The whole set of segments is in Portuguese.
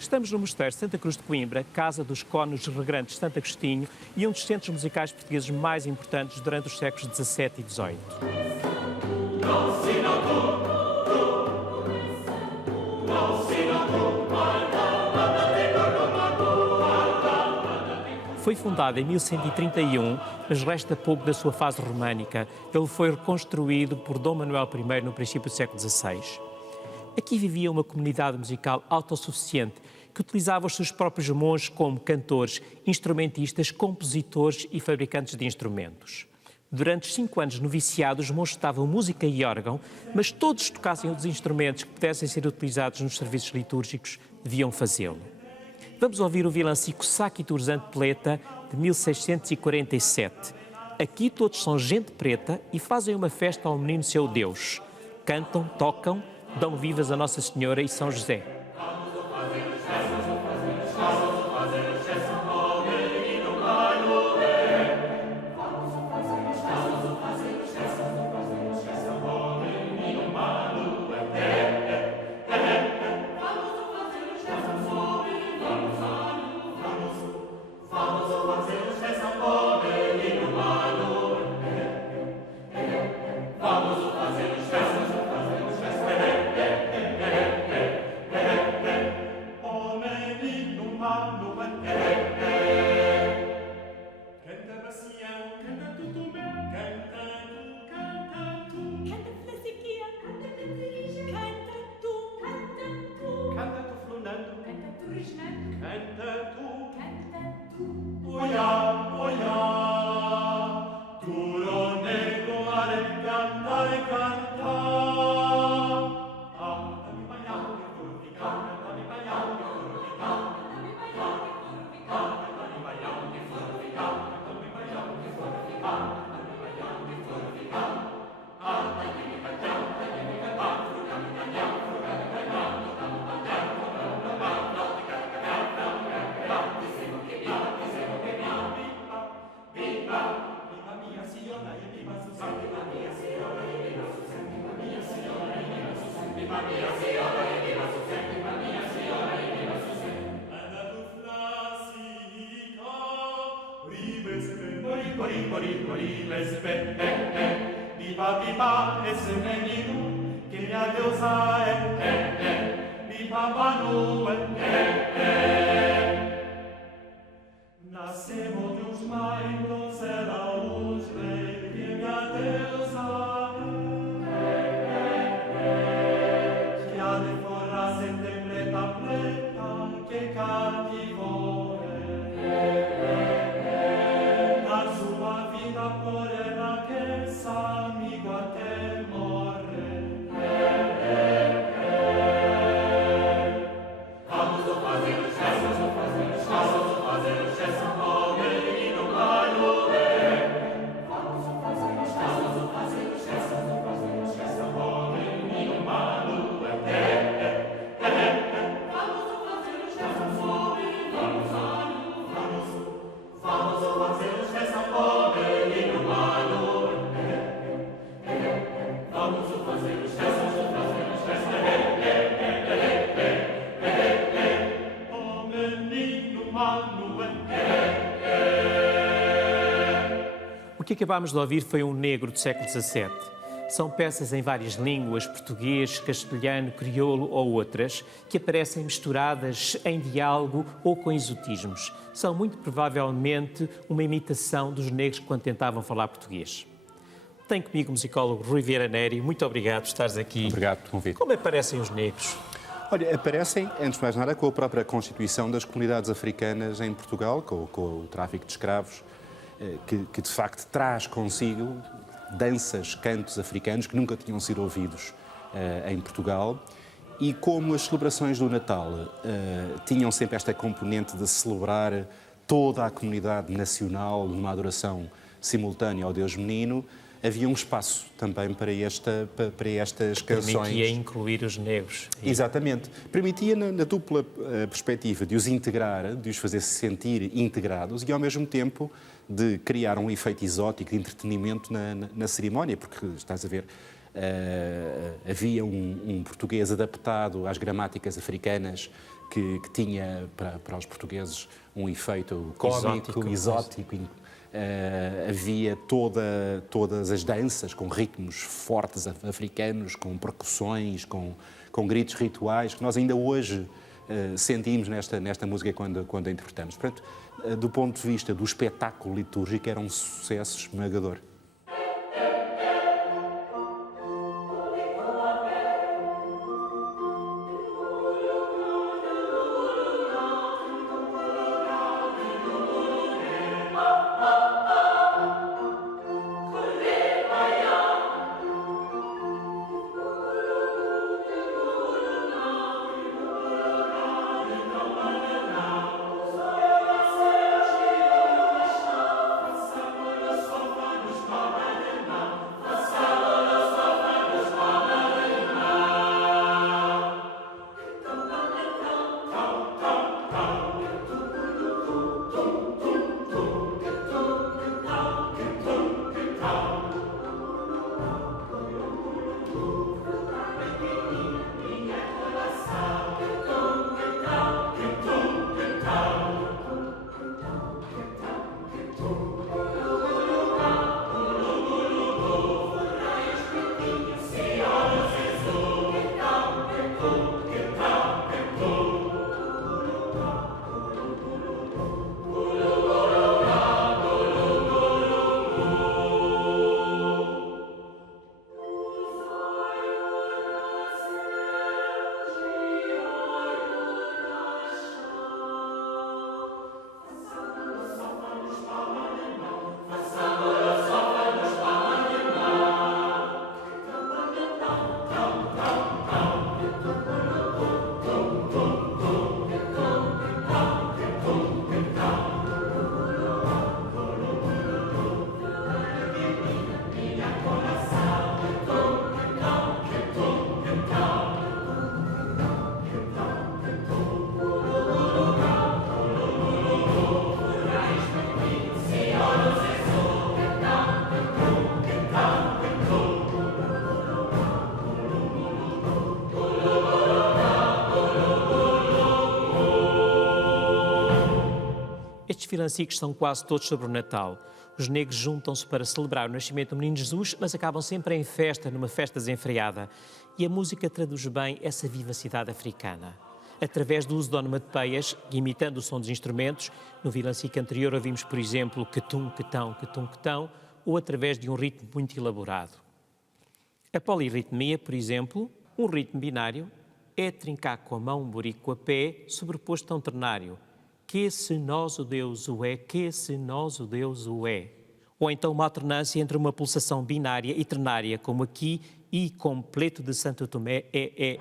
Estamos no Mosteiro Santa Cruz de Coimbra, casa dos Conos Regrantes de Santo Agostinho e um dos centros musicais portugueses mais importantes durante os séculos XVII e XVIII. Foi fundado em 1131, mas resta pouco da sua fase românica. Ele foi reconstruído por Dom Manuel I no princípio do século XVI. Aqui vivia uma comunidade musical autossuficiente que utilizava os seus próprios monges como cantores, instrumentistas, compositores e fabricantes de instrumentos. Durante os 5 anos de noviciado, os monges estudavam música e órgão, mas todos que tocassem outros instrumentos que pudessem ser utilizados nos serviços litúrgicos deviam fazê-lo. Vamos ouvir o vilancico Sacchi Turzante Pleta, de 1647. Aqui todos são gente preta e fazem uma festa ao menino seu Deus. Cantam, tocam, dão vivas a Nossa Senhora e São José. Viva, viva esse menino que a deusa é. Viva Manuel, Nascemos de uns maios, era luz rei que a deusa é. Que a de forrase de preta preta que cativou dar sua vida por ela que amigo até morrer. Vamos fazer o gesto, vamos fazer o gesto, ao menino Manuel. Vamos fazer o gesto, vamos fazer o gesto, ao menino Manuel. Vamos fazer o gesto, vamos fazer o gesto, ao menino Manuel. Vamos fazer os gestos, o menino Manuel. O que acabámos de ouvir foi um negro do século XVII. São peças em várias línguas, português, castelhano, crioulo ou outras, que aparecem misturadas em diálogo ou com exotismos. São muito provavelmente uma imitação dos negros quando tentavam falar português. Tenho comigo o musicólogo Rui Vieira Neri. Muito obrigado por estares aqui. Obrigado pelo convite. Como aparecem os negros? Olha, aparecem, antes de mais nada, com a própria constituição das comunidades africanas em Portugal, com o tráfico de escravos, que de facto traz consigo danças, cantos africanos que nunca tinham sido ouvidos em Portugal. E como as celebrações do Natal tinham sempre esta componente de celebrar toda a comunidade nacional numa adoração simultânea ao Deus Menino, havia um espaço também para estas canções. Permitia incluir os negros. Exatamente. Permitia, na dupla perspectiva, de os integrar, de os fazer se sentir integrados e, ao mesmo tempo, de criar um efeito exótico, de entretenimento na cerimónia, porque, estás a ver, Havia um português adaptado às gramáticas africanas que tinha para os portugueses um efeito cómico, exótico. Havia todas as danças com ritmos fortes africanos, com percussões, com gritos rituais, que nós ainda hoje sentimos nesta música quando a interpretamos. Portanto, do ponto de vista do espetáculo litúrgico, era um sucesso esmagador. Estes vilancicos são quase todos sobre o Natal. Os negros juntam-se para celebrar o nascimento do menino Jesus, mas acabam sempre em festa, numa festa desenfreada. E a música traduz bem essa vivacidade africana. Através do uso de onomatopeias, imitando o som dos instrumentos, no vilancico anterior ouvimos, por exemplo, que-tum, que-tão, que-tum, que-tão, ou através de um ritmo muito elaborado. A polirritmia, por exemplo, um ritmo binário, é trincar com a mão um burico a pé, sobreposto a um ternário. Que se nós o Deus o é, que se nós o Deus o é. Ou então uma alternância entre uma pulsação binária e ternária, como aqui, e completo de Santo Tomé, é.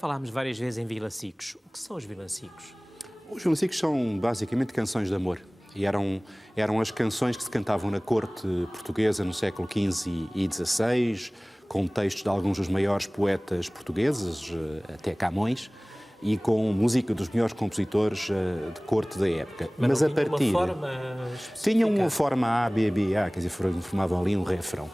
falámos várias vezes em vilancicos. O que são os vilancicos? Os vilancicos são basicamente canções de amor. E eram as canções que se cantavam na corte portuguesa no século XV e XVI, com textos de alguns dos maiores poetas portugueses, até Camões, e com música dos melhores compositores de corte da época. Mas a partir... uma forma específica? Tinham uma forma A, B, B, A, quer dizer, formavam ali um refrão.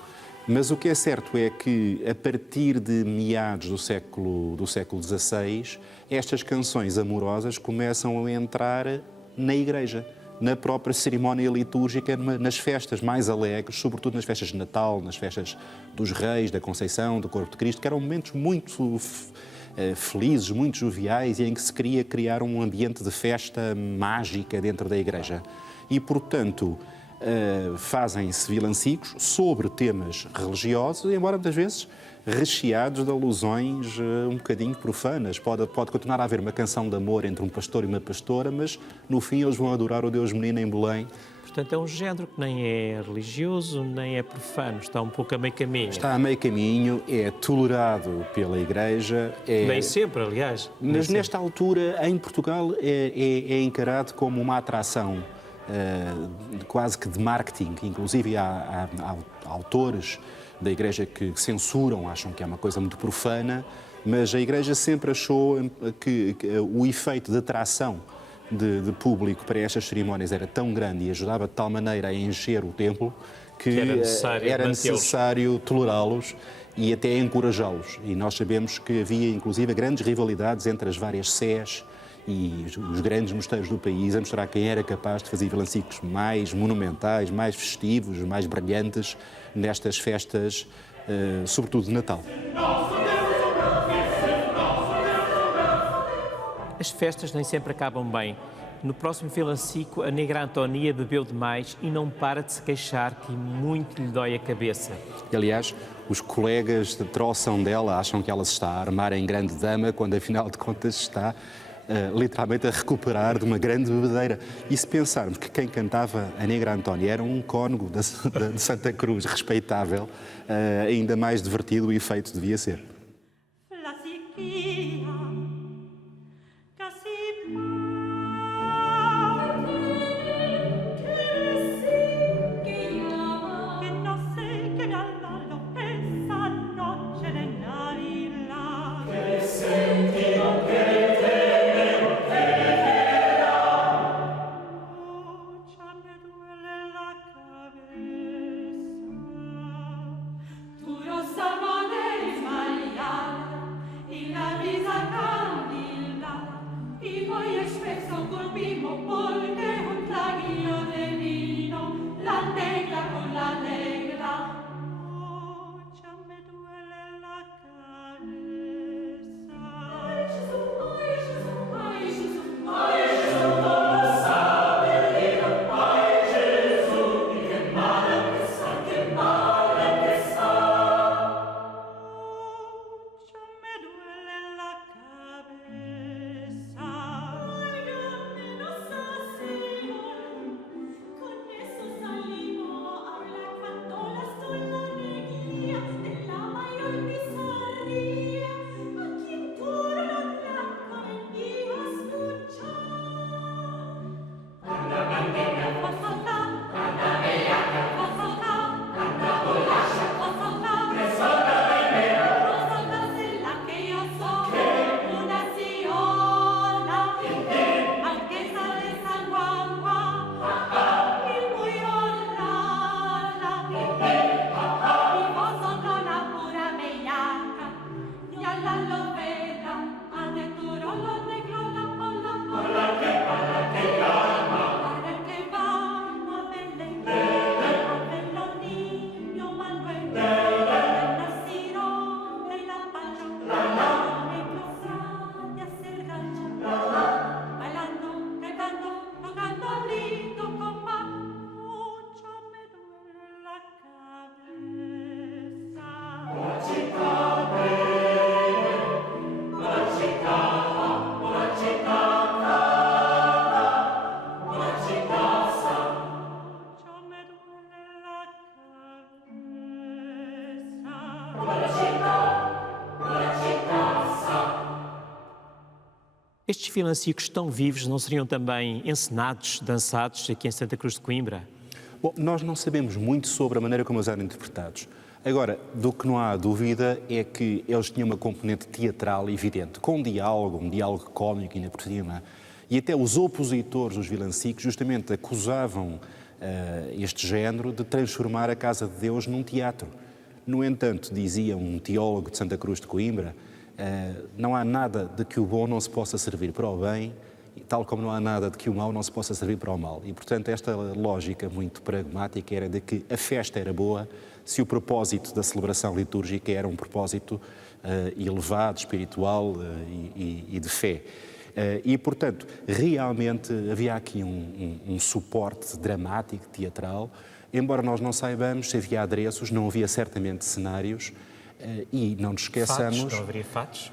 Mas o que é certo é que, a partir de meados do século XVI, estas canções amorosas começam a entrar na igreja, na própria cerimónia litúrgica, nas festas mais alegres, sobretudo nas festas de Natal, nas festas dos Reis, da Conceição, do Corpo de Cristo, que eram momentos muito felizes, muito joviais, e em que se queria criar um ambiente de festa mágica dentro da igreja. E, portanto, fazem-se vilancicos sobre temas religiosos, embora muitas vezes recheados de alusões um bocadinho profanas. Pode continuar a haver uma canção de amor entre um pastor e uma pastora, mas no fim eles vão adorar o Deus menino em Belém. Portanto, é um género que nem é religioso, nem é profano, está um pouco a meio caminho. Está a meio caminho, é tolerado pela Igreja. Nem sempre, aliás. Mas nesta altura, em Portugal, é encarado como uma atração quase que de marketing. Inclusive há autores da Igreja que censuram, acham que é uma coisa muito profana, mas a Igreja sempre achou que o efeito de atração de público para estas cerimónias era tão grande e ajudava de tal maneira a encher o templo que era necessário tolerá-los e até encorajá-los. E nós sabemos que havia, inclusive, grandes rivalidades entre as várias sés e os grandes mosteiros do país a mostrar quem era capaz de fazer vilancicos mais monumentais, mais festivos, mais brilhantes nestas festas, sobretudo de Natal. As festas nem sempre acabam bem. No próximo vilancico, a negra Antonia bebeu demais e não para de se queixar que muito lhe dói a cabeça. Aliás, os colegas troçam dela, acham que ela se está a armar em grande dama, quando afinal de contas está literalmente a recuperar de uma grande bebedeira. E se pensarmos que quem cantava a negra Antónia era um cônego de Santa Cruz, respeitável, ainda mais divertido o efeito devia ser. Tu rossa maneis, Estes vilancicos estão vivos, não seriam também encenados, dançados aqui em Santa Cruz de Coimbra? Bom, nós não sabemos muito sobre a maneira como eles eram interpretados. Agora, do que não há dúvida é que eles tinham uma componente teatral evidente, com um diálogo cómico ainda por cima. E até os opositores dos vilancicos justamente acusavam este género de transformar a Casa de Deus num teatro. No entanto, dizia um teólogo de Santa Cruz de Coimbra, não há nada de que o bom não se possa servir para o bem, tal como não há nada de que o mau não se possa servir para o mal. E, portanto, esta lógica muito pragmática era de que a festa era boa se o propósito da celebração litúrgica era um propósito elevado, espiritual e de fé. E, portanto, realmente havia aqui um suporte dramático, teatral, embora nós não saibamos se havia adereços, não havia certamente cenários, e não nos esqueçamos... Fatos? Não haveria fatos?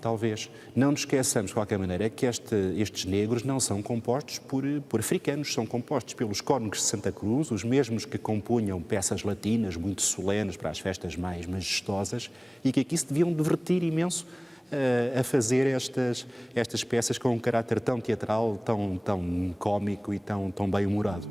Talvez. Não nos esqueçamos, de qualquer maneira, que estes negros não são compostos por africanos, são compostos pelos cônegos de Santa Cruz, os mesmos que compunham peças latinas muito solenes para as festas mais majestosas e que aqui se deviam divertir imenso a fazer estas peças com um caráter tão teatral, tão cómico e tão bem-humorado.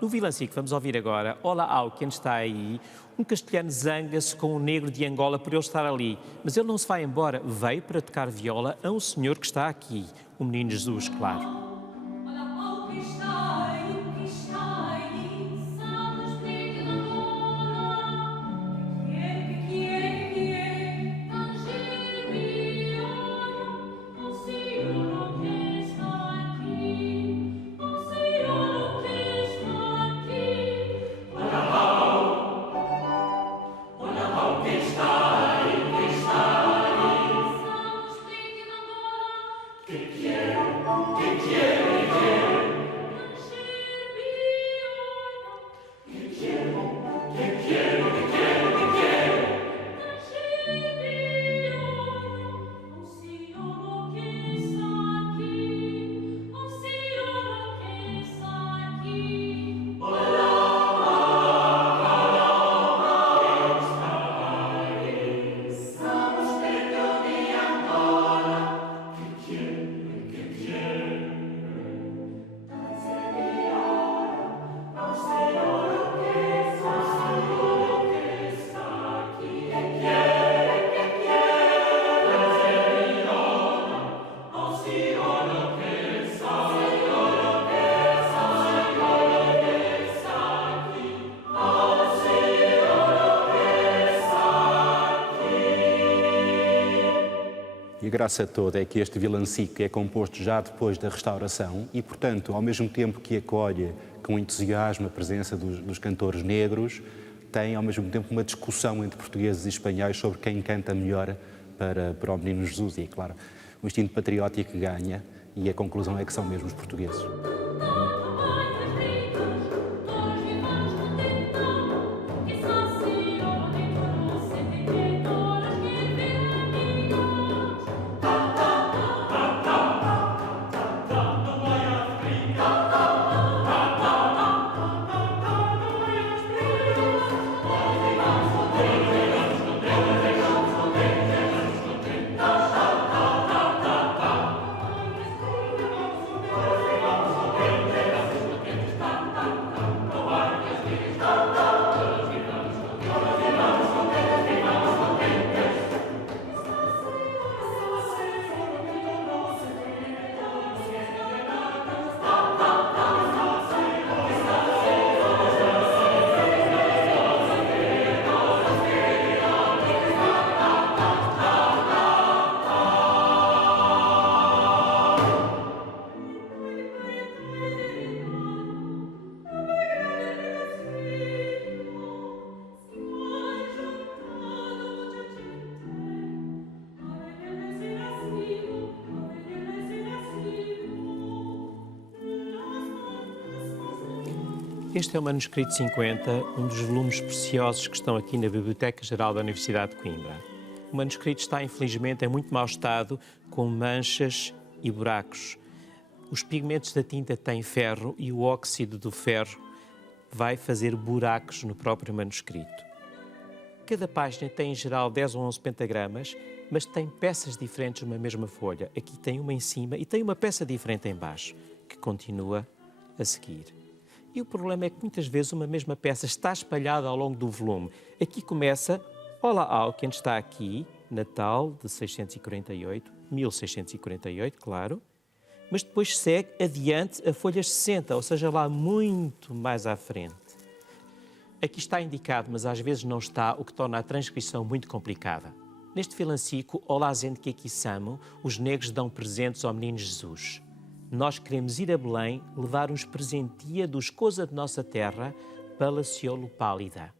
No vilancico vamos ouvir agora Olá ao quem está aí. Um castelhano zanga-se com um negro de Angola por ele estar ali, mas ele não se vai embora, veio para tocar viola a um senhor que está aqui, o menino Jesus, claro. E a graça toda é que este vilancico é composto já depois da restauração e, portanto, ao mesmo tempo que acolhe com entusiasmo a presença dos cantores negros, tem ao mesmo tempo uma discussão entre portugueses e espanhóis sobre quem canta melhor para o Menino Jesus. E, claro, o instinto patriótico ganha e a conclusão é que são mesmo os portugueses. Este é o manuscrito 50, um dos volumes preciosos que estão aqui na Biblioteca Geral da Universidade de Coimbra. O manuscrito está, infelizmente, em muito mau estado, com manchas e buracos. Os pigmentos da tinta têm ferro e o óxido do ferro vai fazer buracos no próprio manuscrito. Cada página tem, em geral, 10 ou 11 pentagramas, mas tem peças diferentes numa mesma folha. Aqui tem uma em cima e tem uma peça diferente em baixo, que continua a seguir. E o problema é que muitas vezes uma mesma peça está espalhada ao longo do volume. Aqui começa, Olá Alken está aqui, Natal de 648, 1648, claro, mas depois segue adiante a folha 60, ou seja, lá muito mais à frente. Aqui está indicado, mas às vezes não está, o que torna a transcrição muito complicada. Neste vilancico, Olá gente que aqui samo, os negros dão presentes ao menino Jesus. Nós queremos ir a Belém, levar uns presentia dos coisas de nossa terra, palaciolo pálida.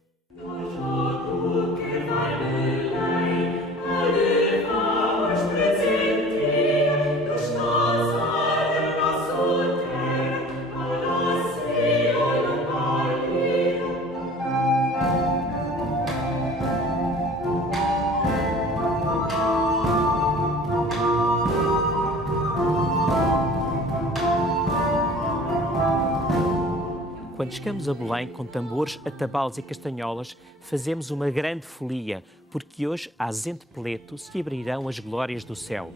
Quando chegamos a Belém, com tambores, atabalos e castanholas, fazemos uma grande folia, porque hoje, às Zente Peleto, se abrirão as glórias do céu.